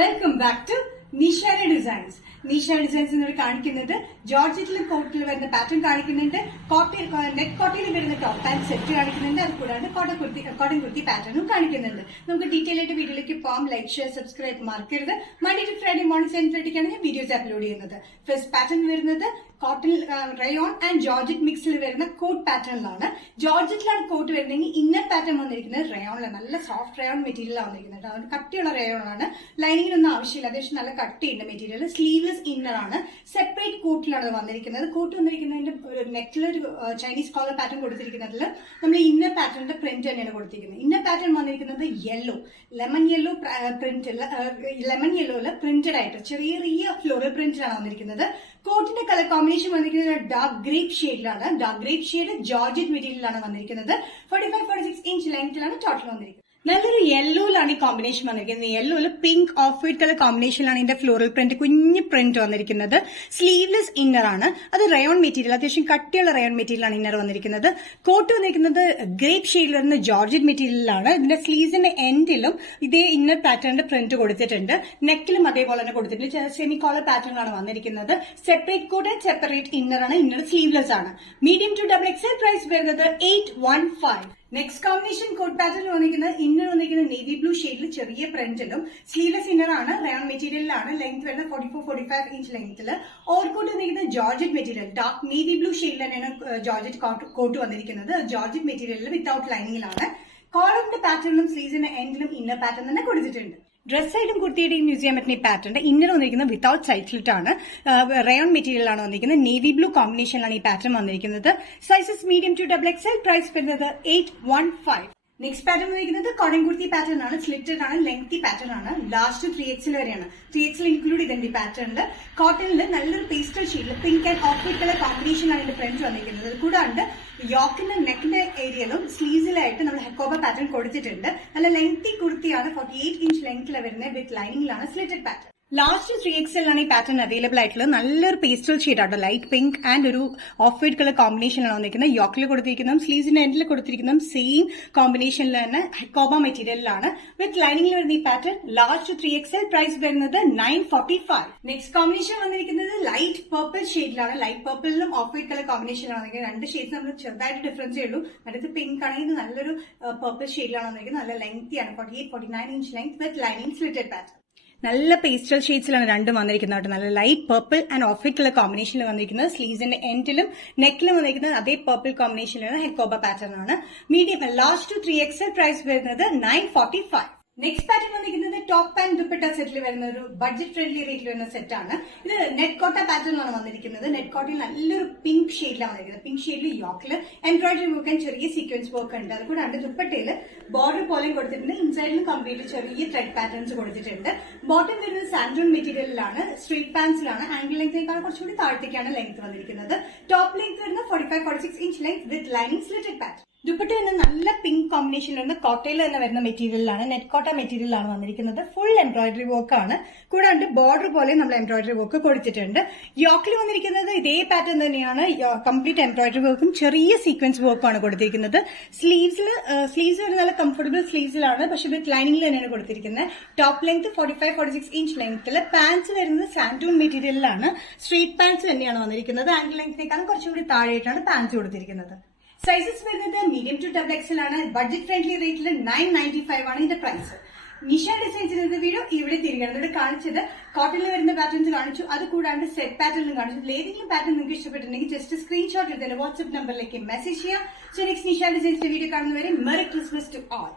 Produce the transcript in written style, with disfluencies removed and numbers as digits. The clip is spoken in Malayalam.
Welcome back to Nishara Designs. Nishara Designs എന്നൊരു കാണിക്കുന്നത് ജോർജറ്റിലും കോട്ടിൽ വരുന്ന പാറ്റേൺ കാണിക്കുന്നുണ്ട്. നെറ്റ് കോട്ടയിൽ വരുന്ന ടോപ്പ് ആൻഡ് സെറ്റ് കാണിക്കുന്നുണ്ട്. അത് കൂടാണ്ട് കോട്ടൺ കുർത്തി പാറ്റേണും കാണിക്കുന്നുണ്ട്. നമുക്ക് ഡീറ്റെയിൽ ആയിട്ട് വീഡിയോയിലേക്ക് പോകാം. ലൈക്ക്, ഷെയർ, സബ്സ്ക്രൈബ് മറക്കരുത്. മൺഡേ ടു ഫ്രൈഡേ മോർണിംഗ് 7:30 ഞാൻ വീഡിയോസ് അപ്ലോഡ് ചെയ്യുന്നത്. ഫസ്റ്റ് പാറ്റേൺ വരുന്നത് കോട്ടൺ റയോൺ ആൻഡ് ജോർജറ്റ് മിക്സിൽ വരുന്ന കോട്ട് പാറ്റേണിലാണ്. ജോർജറ്റിലാണ് കോട്ട് വരുന്നതെങ്കിൽ ഇന്നർ പാറ്റേൺ വന്നിരിക്കുന്നത് റയോണിലാണ്. നല്ല സോഫ്റ്റ് റയോൺ മെറ്റീരിയലാണ് വന്നിരിക്കുന്നത്. അതുകൊണ്ട് കട്ടിയുള്ള റയോൺ ആണ്. ലൈനിങ്ങിനൊന്നും ആവശ്യമില്ല. അത്യാവശ്യം നല്ല കട്ടിയുണ്ട് മെറ്റീരിയൽ. സ്ലീവ്ലെസ് ഇന്നർ ആണ്. സെപ്പറേറ്റ് കോട്ടിലാണ് വന്നിരിക്കുന്നത്. കോട്ട് വന്നിരിക്കുന്നതിന്റെ നെക്കിലൊരു ചൈനീസ് കോളർ പാറ്റേൺ കൊടുത്തിരിക്കുന്നതിൽ നമ്മൾ ഇന്നർ പാറ്റേണിന്റെ പ്രിന്റ് തന്നെയാണ് കൊടുത്തിരിക്കുന്നത്. ഇന്നർ പാറ്റേൺ വന്നിരിക്കുന്നത് yellow, lemon yellow print, lemon യെല്ലോയില് പ്രിന്റഡ് ആയിട്ട് ചെറിയ ഫ്ലോറൽ പ്രിന്റിലാണ് വന്നിരിക്കുന്നത്. കോട്ടിന്റെ കളർ കോമ്പിനേഷൻ വന്നിരിക്കുന്നത് ഡാർക്ക് ഗ്രേപ്പ് ഷെയ്ഡിലാണ്. ഡാർക്ക് ഗ്രേപ്പ് ഷെയ്ഡ് ജോർജറ്റ് മെറ്റീരിയലാണ് വന്നിരിക്കുന്നത്. 45-46 ഇഞ്ച് ലെങ്ത്തിലാണ് ടോട്ടൽ വന്നിരിക്കുന്നത്. നല്ലൊരു യെല്ലോയിലാണ് ഈ കോമ്പിനേഷൻ വന്നിരിക്കുന്നത്. യെല്ലോയില് പിങ്ക് ഓഫ് വൈറ്റ് കളർ കോമ്പിനേഷനിലാണ് ഇതിന്റെ ഫ്ലോറൽ പ്രിന്റ്, കുഞ്ഞ് പ്രിന്റ് വന്നിരിക്കുന്നത്. സ്ലീവ്ലെസ് ഇന്നർ ആണ്. അത് റയോൺ മെറ്റീരിയൽ, അത്യാവശ്യം കട്ടിയുള്ള റയോൺ മെറ്റീരിയലാണ് ഇന്നർ വന്നിരിക്കുന്നത്. കോട്ട് വന്നിരിക്കുന്നത് ഗ്രേപ്പ് ഷെയ്ഡിൽ വരുന്ന ജോർജറ്റ് മെറ്റീരിയലാണ്. ഇതിന്റെ സ്ലീവ്സിന്റെ എൻഡിലും ഇതേ ഇന്നർ പാറ്റേണിന്റെ പ്രിന്റ് കൊടുത്തിട്ടുണ്ട്. നെക്കിലും അതേപോലെ തന്നെ കൊടുത്തിട്ടുണ്ട്. സെമി കോളർ പാറ്റേണിലാണ് വന്നിരിക്കുന്നത്. Separate coat and separate inner ആണ്. ഇന്നർ സ്ലീവ്ലെസ് ആണ്. മീഡിയം ടു XXL പ്രൈസ് വരുന്നത് 815. നെക്സ്റ്റ് കോമ്പിനേഷൻ കോട്ട് പാറ്റേൺ വന്നിരിക്കുന്നത് ഇന്നർ വന്നിരിക്കുന്നത് നേവി ബ്ലൂ ഷെയ്ഡിൽ ചെറിയ പ്രിന്റിലും സ്ലീവ്ലെസ് ഇന്നർ ആണ്. റയോൺ മെറ്റീരിയലിലാണ്. ലെങ്ത് വരുന്നത് 44-45 ഇഞ്ച് ലെങ്ത്തിൽ. ഓവർകോട്ട് വന്നിരിക്കുന്നത് georgette material, dark navy blue ഷെയ്ഡിൽ തന്നെയാണ് ജോർജറ്റ് കോട്ട് വന്നിരിക്കുന്നത്. ജോർജറ്റ് മെറ്റീരിയലിൽ വിത്തൌട്ട് ലൈനിങ്ങിലാണ്. കോളറിന്റെ പാറ്റേണിലും സ്ലീവ്സിന്റെ എൻഡിലും ഇന്നർ പാറ്റേൺ തന്നെ കൊടുത്തിട്ടുണ്ട്. ഡ്രസ് സൈഡും കുർത്തിയുടെയും യൂസ് ചെയ്യാൻ പറ്റുന്ന ഈ പാറ്റേണിന്റെ ഇന്നർ വന്നിരിക്കുന്നത് വിത്തൌട്ട് സൈഡ് ആണ്. റയോൺ മെറ്റീരിയലാണ് വന്നിരിക്കുന്നത്. നേവി ബ്ലൂ കോമ്പിനേഷനിലാണ് ഈ പാറ്റേൺ വന്നിരിക്കുന്നത്. Sizes medium to XXL. Price വരുന്നത് 815. നെക്സ്റ്റ് പാറ്റേൺ വന്നിരിക്കുന്നത് കോട്ടൺ കുർത്തി പാറ്റേൺ ആണ്. സ്ലിറ്റഡ് ആണ്. ലെങ്തി പാറ്റേൺ ആണ്. ലാസ്റ്റ് 3XL വരെയാണ്. 3XL ഇൻക്ലൂഡ് ചെയ്തിട്ടുണ്ട് ഈ പാറ്റേണിൽ. കോട്ടണിൽ നല്ലൊരു പേസ്റ്റൽ ഷെയ്ഡിൽ pink and off white colour കോമ്പിനേഷനാണ് ഇതിന്റെ പ്രിന്റ് വന്നിരിക്കുന്നത്. കൂടാണ്ട് യോക്കിന്റെ നെക്കിന്റെ ഏരിയയിലും സ്ലീവ്സിലായിട്ട് നമ്മൾ ഹെക്കോബ പാറ്റേൺ കൊടുത്തിട്ടുണ്ട്. നല്ല ലെങ്തി കുർത്തിയാണ്. 48 ഇഞ്ച് ലെങ്ത്തിലാണ് വരുന്നത്. വിത്ത് ലൈനിങ്ങിലാണ്. Slitted pattern. ലാസ്റ്റ് 3XL ആണ് ഈ പാറ്റേൺ അവൈലബിൾ ആയിട്ടുള്ളത്. നല്ലൊരു പേസ്റ്റൽ ഷെയ്ഡാണ്. ലൈറ്റ് പിങ്ക് ആൻഡ് ഒരു ഓഫ് വൈറ്റ് കളർ കോമ്പിനേഷനാണ് വന്നിരിക്കുന്നത്. യോക്കിൽ കൊടുത്തിരിക്കുന്നതും സ്ലീവ്സിന്റെ എൻഡിൽ കൊടുത്തിരിക്കുന്നതും സെയിം കോമ്പിനേഷനിൽ തന്നെ ഹെക്കോബ മെറ്റീരിയലിലാണ്. വിത്ത് ലൈനിങ്ങിൽ വരുന്ന ഈ പാറ്റേൺ ലാസ്റ്റ് 3XL. പ്രൈസ് വരുന്നത് 945. നെക്സ്റ്റ് കോമ്പിനേഷൻ വന്നിരിക്കുന്നത് ലൈറ്റ് പർപ്പിൾ ഷെയ്ഡിലാണ്. ലൈറ്റ് പർപ്പിളിലും ഓഫ് വൈറ്റ് കളർ കോമ്പിനേഷനാണ് വന്നിരിക്കുന്നത്. രണ്ട് ഷെയ്ഡ്സ് നമ്മൾ ചെറുതായിട്ട് ഡിഫറൻസേ ഉള്ളൂ. അടുത്ത് പിങ്ക് ആണെങ്കിൽ നല്ലൊരു പർപ്പിൾ ഷെയ്ഡിലാണ് വന്നിരിക്കുന്നത്. നല്ല ലെങ്തിയാണ്. 48-49 inch length with lining slitted pattern. നല്ല പേസ്റ്റൽ ഷെയ്ഡ്സിലാണ് രണ്ടും വന്നിരിക്കുന്നത്. നല്ല light purple and off white colour കോമ്പിനേഷനിൽ വന്നിരിക്കുന്നത്. സ്ലീവ്സിന്റെ എൻഡിലും നെക്കിലും വന്നിരിക്കുന്നത് അതേ പർപ്പിൾ കോമ്പിനേഷനിലാണ്. ഹെക്കോബ പാറ്റേൺ ആണ്. Medium last 3XL. പ്രൈസ് വരുന്നത് 945. നെക്സ്റ്റ് പാറ്റേൺ വന്നിരിക്കുന്നത് ടോപ്പ് ആൻഡ് ദുപ്പട്ട സെറ്റിൽ വരുന്ന ഒരു ബഡ്ജറ്റ് ഫ്രണ്ട്ലി റേറ്റിൽ വരുന്ന സെറ്റാണ്. ഇത് നെറ്റ് കോട്ട പാറ്റേണിലാണ് വന്നിരിക്കുന്നത്. നെറ്റ് കോട്ടയിൽ നല്ലൊരു പിങ്ക് ഷെയ്ഡിലാണ് വന്നിരിക്കുന്നത്. പിങ്ക് ഷെയ്ഡിൽ യോക്കിൽ എംബ്രോയിഡറി വർക്ക് ആൻഡ് ചെറിയ സീക്വൻസ് വർക്ക് ഉണ്ട്. അതുകൂടാണ്ട് ദുപ്പട്ടയിൽ ബോർഡർ പോലെയും കൊടുത്തിട്ടുണ്ട്. ഇൻസൈഡിലും കംപ്ലീറ്റ് ചെറിയ ത്രെഡ് പാറ്റേൺസ് കൊടുത്തിട്ടുണ്ട്. ബോട്ടം വരുന്നത് സാൻഡൂൺ മെറ്റീരിയലിലാണ്. സ്ട്രീറ്റ് പാൻസിലാണ്. ആംഗിൾ ലെങ്തിനേക്കാൾ കുറച്ചുകൂടി താഴത്തേക്കാണ് ലെങ്ത് വന്നിരിക്കുന്നത്. ടോപ്പ് ലെങ്ത് വരുന്നത് 45-46 inch length with lining slitted pattern. Dupatta എന്ന നല്ല പിങ്ക് കോമ്പിനേഷൻ വരുന്ന കോട്ടയിൽ തന്നെ വരുന്ന മെറ്റീരിയലാണ്. നെറ്റ് കോട്ട മെറ്റീരിയലാണ് വന്നിരിക്കുന്നത്. ഫുൾ എംബ്രോയിഡറി വർക്ക് ആണ്. കൂടാണ്ട് ബോർഡർ പോലെ നമ്മൾ എംബ്രോയിഡറി വർക്ക് കൊടുത്തിട്ടുണ്ട്. യോക്കിൽ വന്നിരിക്കുന്നത് ഇതേ പാറ്റേൺ തന്നെയാണ്. കംപ്ലീറ്റ് എംബ്രോയിഡറി വർക്കും ചെറിയ സീക്വൻസ് വർക്കും ആണ് കൊടുത്തിരിക്കുന്നത്. സ്ലീവ്സ് ഒരു നല്ല കംഫർട്ടബിൾ സ്ലീവ്സിലാണ്. പക്ഷെ വിത്ത് ലൈനിങ്ങിൽ തന്നെയാണ് കൊടുത്തിരിക്കുന്നത്. ടോപ്പ് ലെങ്ത് 45-46 ഇഞ്ച് ലെങ്ത്തിൽ. പാൻസ് വരുന്നത് സാൻഡൂൺ മെറ്റീരിയലിലാണ്. സ്ട്രീറ്റ് പാൻസ് തന്നെയാണ് വന്നിരിക്കുന്നത്. ആംഗിൾ ലെങ്തിനേക്കാളും കുറച്ചുകൂടി താഴെയായിട്ടാണ് പാൻസ് കൊടുത്തിരിക്കുന്നത്. സൈസസ് വരുന്നത് മീഡിയം ടു XXL ആണ്. ബഡ്ജറ്റ് ഫ്രണ്ട്ലി റേറ്റിൽ 995 ആണ് ഇതിന്റെ പ്രൈസ്. നിഷ ഡിസൈൻസിന്റെ വീഡിയോ ഇവിടെ തിരികെ കാണിച്ചത് കോട്ടണിൽ വരുന്ന പാറ്റേൺസ് കാണിച്ചു. അത് കൂടാണ്ട് സെറ്റ് പാറ്റേണിലും കാണിച്ചു. ഏതെങ്കിലും പാറ്റേൺ നിങ്ങൾക്ക് ഇഷ്ടപ്പെട്ടിട്ടുണ്ടെങ്കിൽ ജസ്റ്റ് സ്ക്രീൻഷോട്ട് എടുത്തതിന്റെ വാട്സ്ആപ്പ് നമ്പറിലേക്ക് മെസ്സേജ് ചെയ്യാം. സോ നെക്സ്റ്റ് നിഷ ഡിസൈൻസിന്റെ വീഡിയോ കാണുന്നവരെ മെറി ക്രിസ്മസ് ടു ഓൾ.